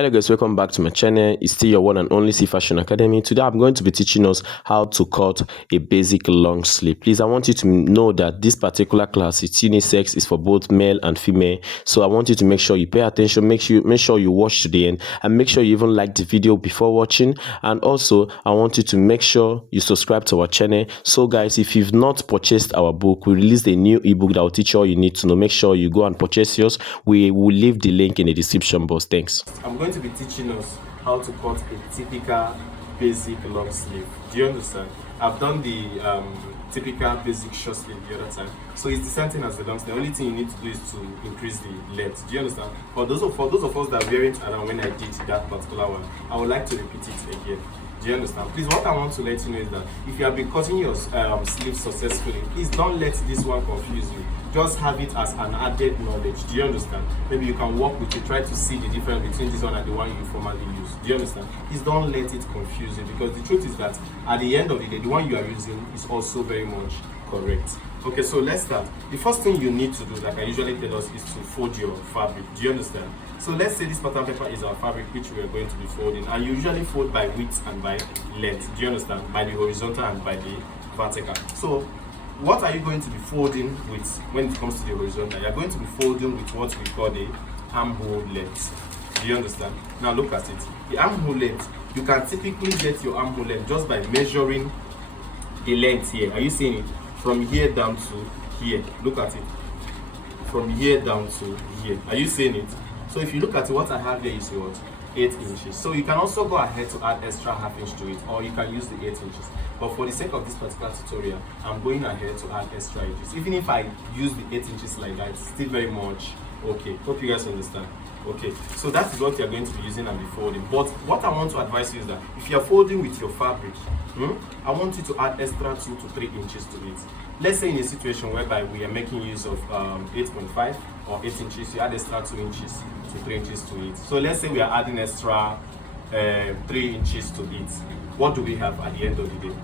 Hello guys, welcome back to my channel. It's still your one and only C Fashion Academy. Today I'm going to be teaching us how to cut a basic long sleeve. Please, I want you to know that this particular class is unisex, is for both male and female. So I want you to make sure you pay attention, make sure you watch to the end, and make sure you even like the video before watching. And also I want you to make sure you subscribe to our channel. So guys, if you've not purchased our book, we released a new ebook that will teach you all you need to know. Make sure you go and purchase yours. We will leave the link in the description box. Thanks. I'm going to be teaching us how to cut a typical basic long sleeve. Do you understand? I've done the typical basic short sleeve the other time, so it's the same thing as the long sleeve. The only thing you need to do is to increase the length. Do you understand? For those of us that weren't around when I did that particular one, I would like to repeat it again. Do you understand? Please, what I want to let you know is that if you have been cutting your sleeve successfully, please don't let this one confuse you. Just have it as an added knowledge. Do you understand? Maybe you can work with it, try to see the difference between this one and the one you formerly use. Do you understand? Please don't let it confuse you, because the truth is that at the end of the day, the one you are using is also very much correct. Okay, so let's start. The first thing you need to do, like I usually tell us, is to fold your fabric. Do you understand? So let's say this pattern paper is our fabric which we are going to be folding, and you usually fold by width and by length. Do you understand? By the horizontal and by the vertical. So what are you going to be folding with when it comes to the horizontal? You're going to be folding with what we call the armhole length. Do you understand? Now look at it. The armhole length, you can typically get your armhole length just by measuring the length here. Are you seeing it? From here down to here. Look at it. From here down to here. Are you seeing it? So if you look at it, what I have here is what? 8 inches. So you can also go ahead to add extra ½ inch to it, or you can use the 8 inches. But for the sake of this particular tutorial, I'm going ahead to add extra inches. Even if I use the 8 inches like that, it's still very much okay. Hope you guys understand. Okay, so that is what you're going to be using and be folding. But what I want to advise you is that if you're folding with your fabric, I want you to add extra 2 to 3 inches to it. Let's say in a situation whereby we are making use of 8.5 or 8 inches, you add extra 2 inches to 3 inches to it. So let's say we are adding extra 3 inches to it. What do we have at the end of the day?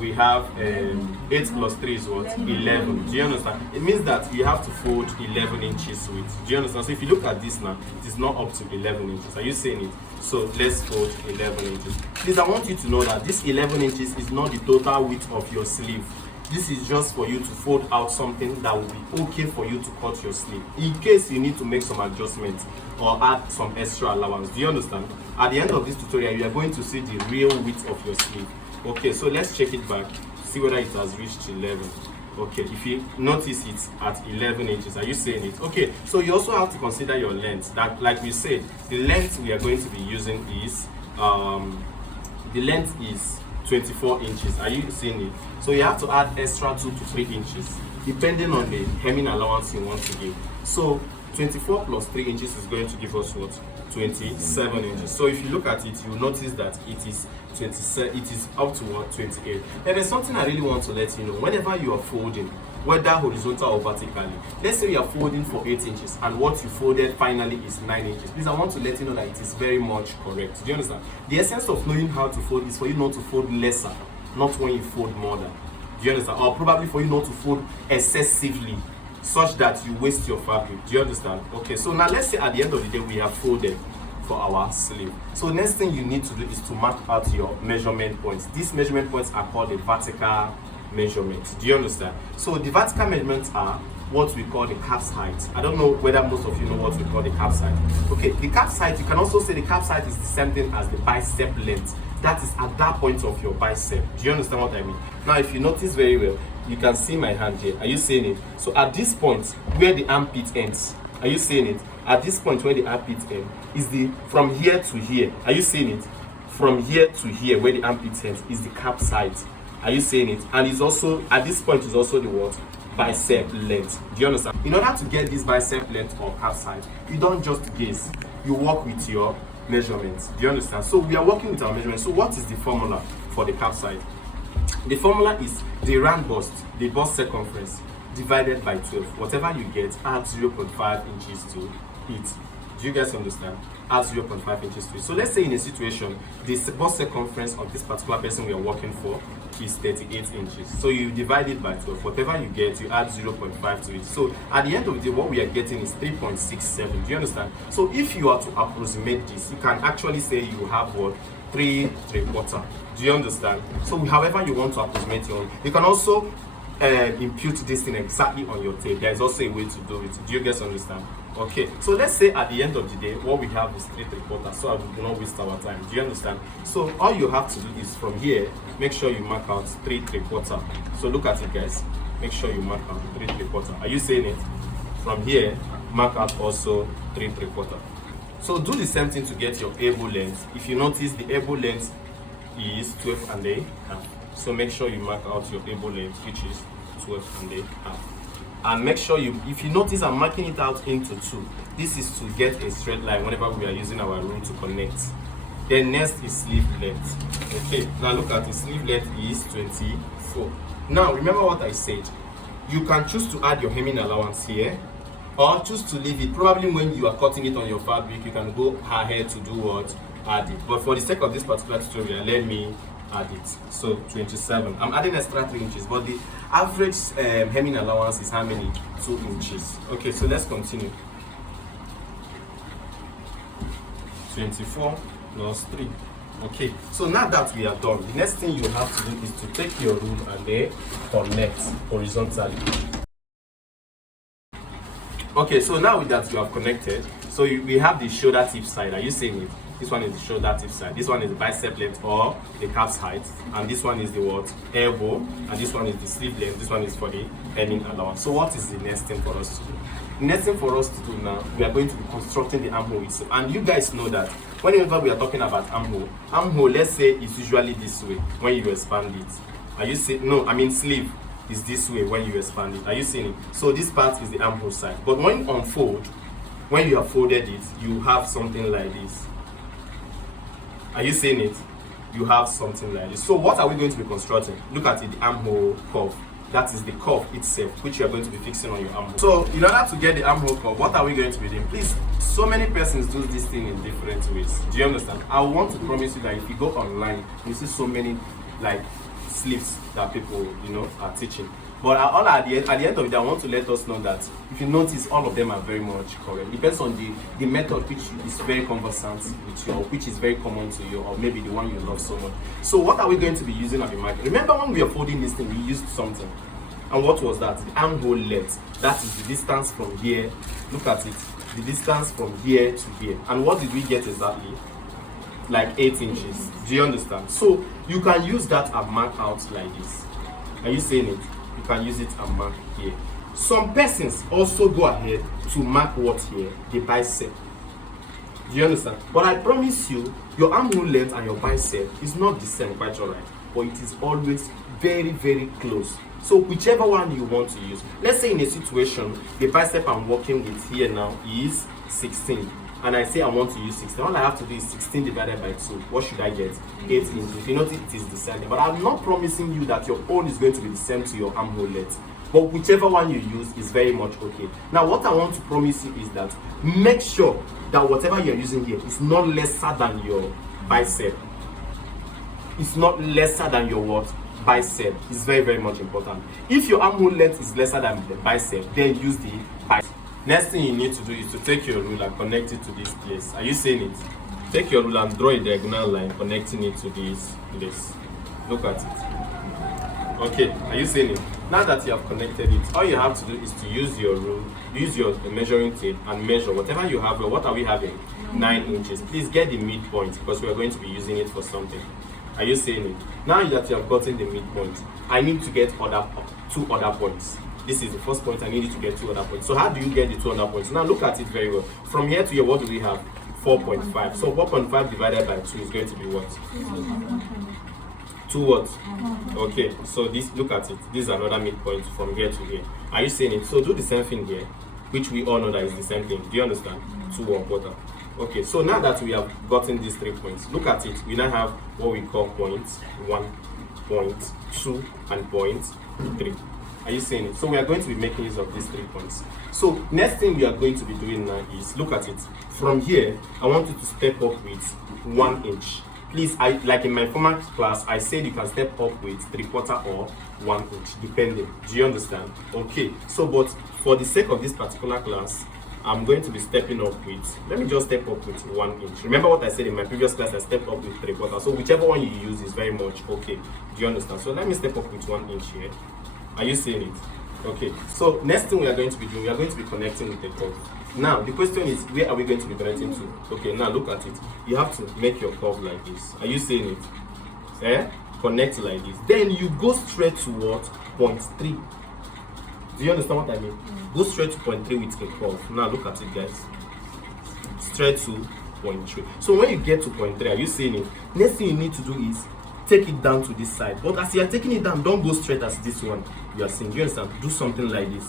We have 8 plus 3 is what? 11. Do you understand? It means that you have to fold 11 inches to it. Do you understand? So if you look at this now, it is not up to 11 inches. Are you seeing it? So let's fold 11 inches. Please, I want you to know that this 11 inches is not the total width of your sleeve. This is just for you to fold out something that will be okay for you to cut your sleeve, in case you need to make some adjustments or add some extra allowance. Do you understand? At the end of this tutorial, you are going to see the real width of your sleeve. Okay, so let's check it back, see whether it has reached 11. Okay, if you notice it's at 11 inches, are you seeing it? Okay, so you also have to consider your length. That, like we said, the length we are going to be using is the length is 24 inches. Are you seeing it? So you have to add extra 2 to 3 inches depending on the hemming allowance you want to give. So 24 plus 3 inches is going to give us what? 27 inches. So if you look at it, you'll notice that it is 27, it is up to what? 28. And there's something I really want to let you know. Whenever you are folding, whether horizontal or vertically, let's say you are folding for 8 inches and what you folded finally is 9 inches. Please, I want to let you know that it is very much correct. Do you understand? The essence of knowing how to fold is for you not to fold lesser, not when you fold more than. Do you understand? Or probably for you not to fold excessively, such that you waste your fabric. Do you understand? Okay, so now let's say at the end of the day we have folded for our sleeve. So next thing you need to do is to mark out your measurement points. These measurement points are called the vertical measurements. Do you understand? So the vertical measurements are what we call the calf's height. I don't know whether most of you know what we call the calf's height. Okay, the calf's height, you can also say the calf's height is the same thing as the bicep length. That is at that point of your bicep. Do you understand what I mean? Now if you notice very well, you can see my hand here. Are you seeing it? So at this point where the armpit ends, are you seeing it? At this point where the armpit ends is the from here to here. Are you seeing it? From here to here where the armpit ends is the calf's height. Are you seeing it? And it's also at this point is also the what? Bicep length. Do you understand? In order to get this bicep length or calf height, you don't just gaze. You work with your measurements. Do you understand? So we are working with our measurements. So what is the formula for the calf height? The formula is the round bust, the bust circumference, divided by 12. Whatever you get, add 0.5 inches to it. Do Do you guys understand? Add 0.5 inches to it. So let's say in a situation, the bust circumference of this particular person we are working for is 38 inches. So you divide it by 12. Whatever you get, you add 0.5 to it. So at the end of the day, what we are getting is 3.67. Do you understand? So if you are to approximate this, you can actually say you have what? 3.75. Do you understand? So however you want to approximate your own, you can also impute this thing exactly on your tape. There is also a way to do it. Do you guys understand? Okay, so let's say at the end of the day, what we have is 3.75, so I will not waste our time. Do you understand? So all you have to do is from here, make sure you mark out 3.75. So look at it, guys. Make sure you mark out 3.75. Are you saying it? From here, mark out also 3.75. So do the same thing to get your elbow length. If you notice, the elbow length is 12.5. So make sure you mark out your elbow length, which is 12.5. And make sure you, if you notice, I'm marking it out into 2. This is to get a straight line whenever we are using our rule to connect. Then next is sleeve length. Okay, now look at the sleeve length is 24. Now remember what I said. You can choose to add your hemming allowance here, or choose to leave it. Probably when you are cutting it on your fabric, you can go ahead to do what? Add it. But for the sake of this particular tutorial, let me add it. So 27. I'm adding extra 3 inches, but the average hemming allowance is how many? 2 inches. Okay, so let's continue. 24 plus 3. Okay, so now that we are done, the next thing you have to do is to take your rule and then connect horizontally. Okay, so now that you have connected, so we have the shoulder tip side. Are you seeing it? This one is the shoulder tip side. This one is the bicep length or the calf's height. And this one is the what? Elbow. And this one is the sleeve length. This one is for the hemming allowance. So what is the next thing for us to do? The next thing for us to do now, we are going to be constructing the armhole itself. And you guys know that whenever we are talking about armhole, let's say it's usually this way when you expand it. Are you seeing? No, I mean sleeve is this way when you expand it. Are you seeing it? So this part is the armhole side. But when you unfold, when you have folded it, you have something like this. Are you seeing it? You have something like this. So what are we going to be constructing? Look at it, the armhole curve. That is the curve itself, which you are going to be fixing on your armhole. So in order to get the armhole curve, what are we going to be doing? Please, so many persons do this thing in different ways. Do you understand? I want to promise you that if you go online, you see so many like sleeves that people, are teaching. But at the end of the day, I want to let us know that if you notice, all of them are very much correct. Depends on the method which is very conversant with you, or which is very common to you, or maybe the one you love so much. So what are we going to be using on the market? Remember when we are folding this thing, we used something. And what was that? The armhole length. That is the distance from here. Look at it. The distance from here to here. And what did we get exactly? Like 8 inches. Do you understand? So you can use that and mark out like this. Are you seeing it? You can use it and mark here. Some persons also go ahead to mark what here? The bicep. Do you understand? But I promise you, your armhole length and your bicep is not the same, quite alright. But it is always very, very close. So whichever one you want to use. Let's say in a situation, the bicep I'm working with here now is 16. And I say I want to use 16. All I have to do is 16 divided by 2. What should I get? 8 inches. If you notice, it is the same. But I'm not promising you that your own is going to be the same to your armhole length. But whichever one you use is very much okay. Now, what I want to promise you is that make sure that whatever you're using here is not lesser than your bicep. It's not lesser than your what? Bicep. It's very, very much important. If your armhole length is lesser than the bicep, then use the bicep. Next thing you need to do is to take your rule and connect it to this place. Are you seeing it? Take your rule and draw a diagonal line connecting it to this place. Look at it. Okay, are you seeing it? Now that you have connected it, all you have to do is to use your rule, use your measuring tape and measure whatever you have. What are we having? 9 inches. Please get the midpoint because we are going to be using it for something. Are you seeing it? Now that you have gotten the midpoint, I need to get two other points. This is the first point. I need you to get 2 other points. So how do you get the 2 other points? Now look at it very well. From here to here, what do we have? 4.5. So 4.5 divided by 2 is going to be what? 2 what? Okay, so this, look at it. This is another midpoint from here to here. Are you seeing it? So do the same thing here, which we all know that is the same thing. Do you understand? 2 1/4. Okay, so now that we have gotten these 3 points, look at it. We now have what we call point 1, point 2, and point 3. Are you seeing it? So we are going to be making use of these 3 points. So next thing we are going to be doing now is, look at it. From here, I want you to step up with 1 inch. Please, like in my former class, I said you can step up with 3/4 or 1 inch, depending. Do you understand? Okay. So, but for the sake of this particular class, I'm going to be stepping up with, let me just step up with 1 inch. Remember what I said in my previous class, I stepped up with 3/4. So whichever one you use is very much okay. Do you understand? So let me step up with 1 inch here. Are you seeing it? Okay. So next thing we are going to be doing, we are going to be connecting with the curve. Now the question is, where are we going to be connecting to? Okay, now look at it. You have to make your curve like this. Are you seeing it? Connect like this. Then you go straight to what? Point 3. Do you understand what I mean? Go straight to point 3 with a curve. Now look at it, guys. Straight to point 3. So when you get to point 3, are you seeing it? Next thing you need to do is take it down to this side. But as you are taking it down, don't go straight as this one you are seeing. Do you understand? Do something like this.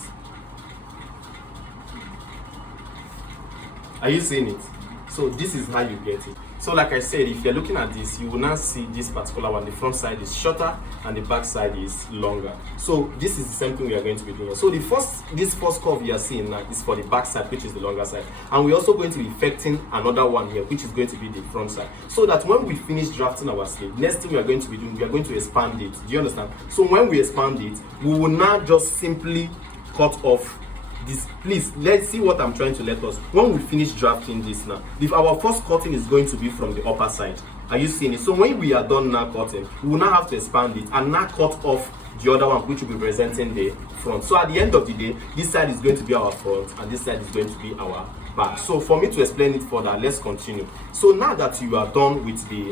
Are you seeing it? So this is how you get it. So like I said, if you're looking at this, you will now see this particular one. The front side is shorter and the back side is longer. So this is the same thing we are going to be doing. So this first curve you are seeing now is for the back side, which is the longer side. And we're also going to be effecting another one here, which is going to be the front side. So that when we finish drafting our sleeve, next thing we are going to be doing, we are going to expand it. Do you understand? So when we expand it, we will now just simply cut off this. Please, let's see what I'm trying to let us. When we finish drafting this now, if our first cutting is going to be from the upper side, are you seeing it? So when we are done now cutting, we will now have to expand it and now cut off the other one, which will be representing the front. So at the end of the day, this side is going to be our front and this side is going to be our back. So for me to explain it further, let's continue. So now that you are done with the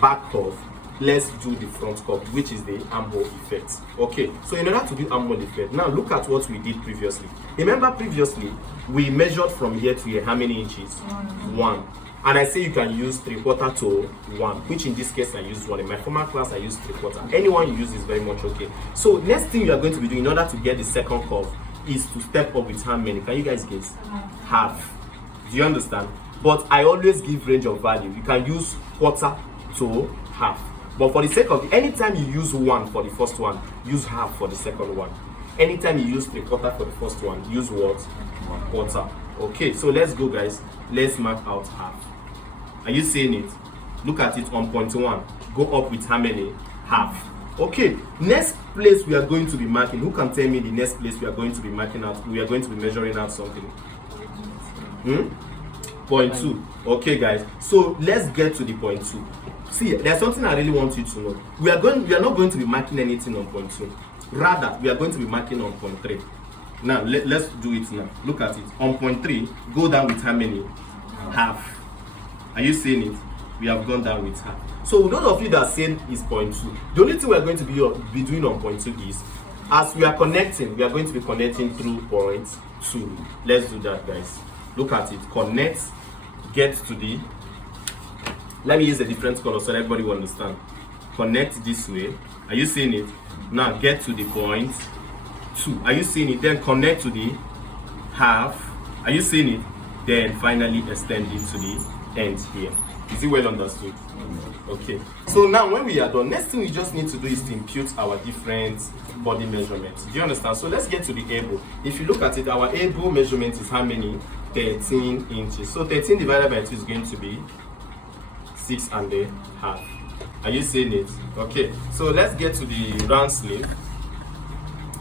back curve, let's do the front curve, which is the armhole effect. Okay, so in order to do armhole effect, now look at what we did previously. Remember previously we measured from here to here how many inches? 1. And I say you can use 3/4 to 1, which in this case I used 1. In my former class I used 3/4. Anyone you use is very much okay. So next thing you are going to be doing in order to get the second curve is to step up with how many? Can you guys guess? Half. Do you understand? But I always give range of value. You can use 1/4 to half. But for the sake of, anytime you use 1 for the first one, use half for the second one. Anytime you use 3/4 for the first one, use what? 1/4. Okay, so let's go, guys. Let's mark out half. Are you seeing it? Look at it on point 1. Go up with how many? Half. Okay, next place we are going to be marking. Who can tell me the next place we are going to be marking out? We are going to be measuring out something. Point 2. Okay, guys. So let's get to the point 2. See, there's something I really want you to know. We are not going to be marking anything on point 2. Rather, we are going to be marking on point 3. Now, let's do it now. Look at it. On point 3, go down with how many? Half. Are you seeing it? We have gone down with half. So those of you that saying is point 2, the only thing we are going to be doing on point 2 is, as we are connecting, we are going to be connecting through point 2. Let's do that, guys. Look at it. Connect, get to the, let me use a different color so everybody will understand. Connect this way. Are you seeing it? Now get to the point 2. Are you seeing it? Then connect to the half. Are you seeing it? Then finally extend it to the end here. Is it well understood? Okay. So now when we are done, next thing we just need to do is to impute our different body measurements. Do you understand? So let's get to the elbow. If you look at it, our elbow measurement is how many? 13 inches. So 13 divided by 2 is going to be 6.5. Are you seeing it? Okay. So let's get to the round sleeve.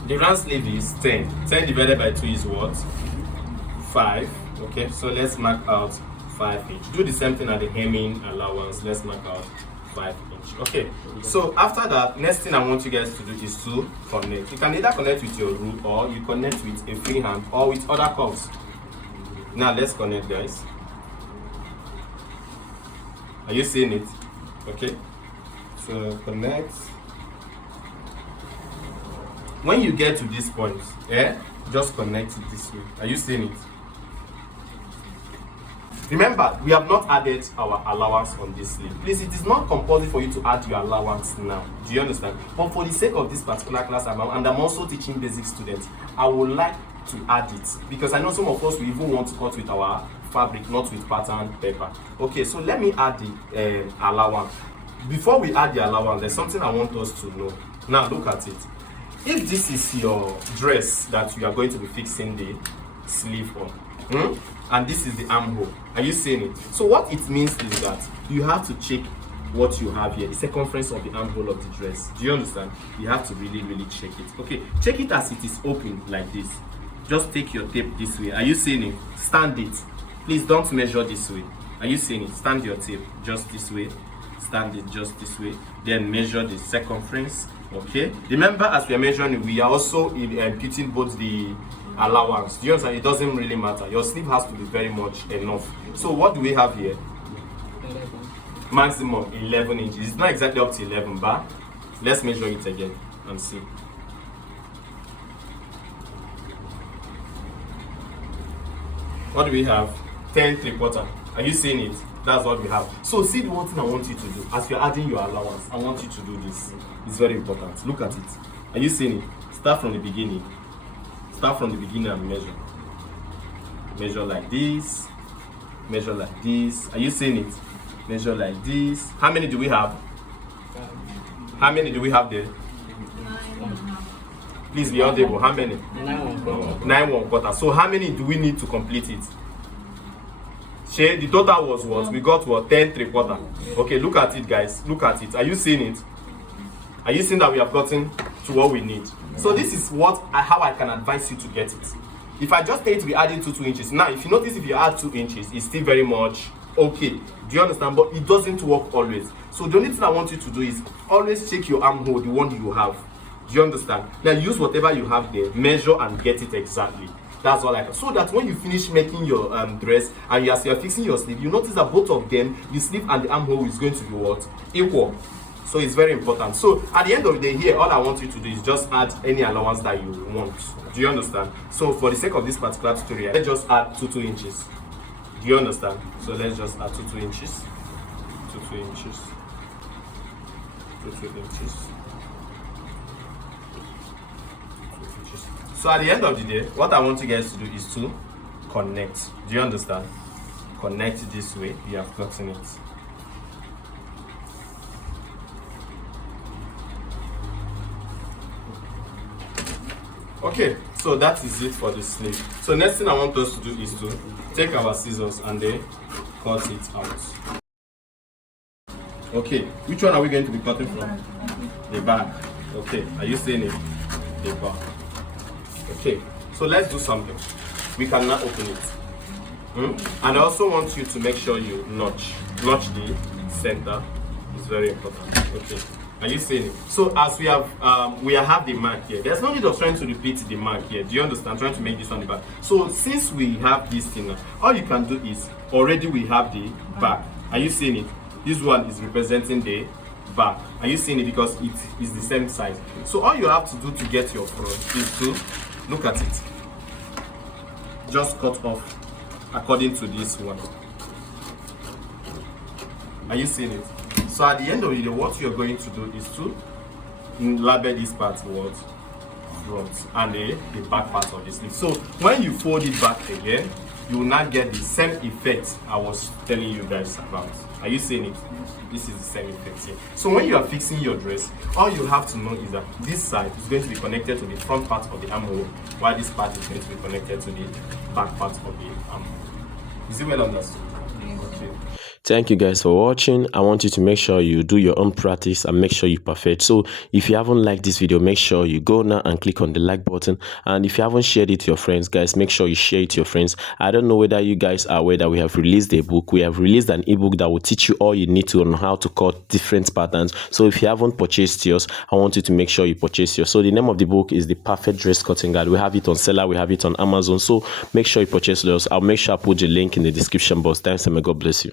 The round sleeve is 10. 10 divided by 2 is what? 5. Okay. So let's mark out 5 inch. Do the same thing at the hemming allowance. Let's mark out 5 inch. Okay. So after that, next thing I want you guys to do is to connect. You can either connect with your rule or you connect with a free hand or with other curves. Now let's connect, guys. Are you seeing it? Okay. So connect. When you get to this point, just connect it this way. Are you seeing it? Remember, we have not added our allowance on this sleeve. Please, it is not compulsory for you to add your allowance now. Do you understand? But for the sake of this particular class, and I'm also teaching basic students, I would like to add it because I know some of us will even want to cut with our fabric, not with pattern paper. Okay, so let me add the allowance. Before we add the allowance, there's something I want us to know. Now look at it. if this is your dress that you are going to be fixing the sleeve on, and this is the armhole, are you seeing it? So what it means is that you have to check what you have here, the circumference of the armhole of the dress. Do you understand? You have to really check it. Okay, check it as it is open like this. Just take your tape this way. Are you seeing it? Stand it. Please don't measure this way. Are you seeing it? Stand your tape just this way. Stand it just this way. Then measure the circumference. Okay, remember, as we are measuring, we are also imputing both the allowance. Do you understand? It doesn't really matter. Your sleeve has to be very much enough. So what do we have here? 11. Maximum 11 inches. It's not exactly up to 11, but let's measure it again and see. What do we have? 10 3/4. Are you seeing it? That's what we have. So see, the one thing I want you to do as you're adding your allowance, I want you to do this. It's very important. Look at it. Are you seeing it? Start from the beginning. Start from the beginning and measure. Measure like this. Measure like this. Are you seeing it? Measure like this. How many do we have? How many do we have there? 9. Please be audible. How many? 9 1/4. 9 1/4. So how many do we need to complete it? Shay, the total was what? We got what? 10 3/4. Okay, look at it, guys. Look at it. Are you seeing it? Are you seeing that we have gotten to what we need? So this is how I can advise you to get it. If I just tell you to be adding 2 inches, now if you notice, if you add 2 inches, it's still very much okay. Do you understand? But it doesn't work always. So the only thing I want you to do is always check your armhole, the one you have. Do you understand? Now use whatever you have there, measure and get it exactly. That's all I can. So that when you finish making your dress and as you're fixing your sleeve, you notice that both of them, the sleeve and the armhole, is going to be what? Equal. So it's very important. So at the end of the day here, all I want you to do is just add any allowance that you want. Do you understand? So for the sake of this particular tutorial, let's just add 2 inches. Do you understand? So let's just add 2 inches. 2 inches. 2 inches. So at the end of the day, what I want you guys to do is to connect. Do you understand? Connect this way. You have gotten it. Okay, so that is it for the sleeve. So next thing I want us to do is to take our scissors and then cut it out. Okay, which one are we going to be cutting from? The back. Okay, are you seeing it? The back. Okay, so let's do something. We can now open it. And I also want you to make sure you notch the center. It's very important. Okay, are you seeing it? So as we have the mark here, there's no need of trying to repeat the mark here. Do you understand? Trying to make this on the back. So since we have this thing now, all you can do is already we have the back. Are you seeing it? This one is representing the back. Are you seeing it? Because it is the same size. So all you have to do to get your front is to look at it. Just cut off according to this one. Are you seeing it? So at the end of the day, what you're going to do is to label this part what? Front, and the back part of the sleeve. So when you fold it back again, you will not get the same effect I was telling you guys about. Are you seeing it? This is the same effect here. So when you are fixing your dress, all you have to know is that this side is going to be connected to the front part of the armhole, while this part is going to be connected to the back part of the armhole. Is it well understood? Okay. Thank you guys for watching. I want you to make sure you do your own practice and make sure you perfect. So if you haven't liked this video, make sure you go now and click on the like button. And if you haven't shared it to your friends, guys, make sure you share it to your friends. I don't know whether you guys are aware that we have released a book. We have released an ebook that will teach you all you need to on how to cut different patterns. So if you haven't purchased yours, I want you to make sure you purchase yours. So the name of the book is The Perfect Dress Cutting Guide. We have it on Seller, we have it on Amazon. So make sure you purchase yours. I'll make sure I put the link in the description box. Thanks and may God bless you.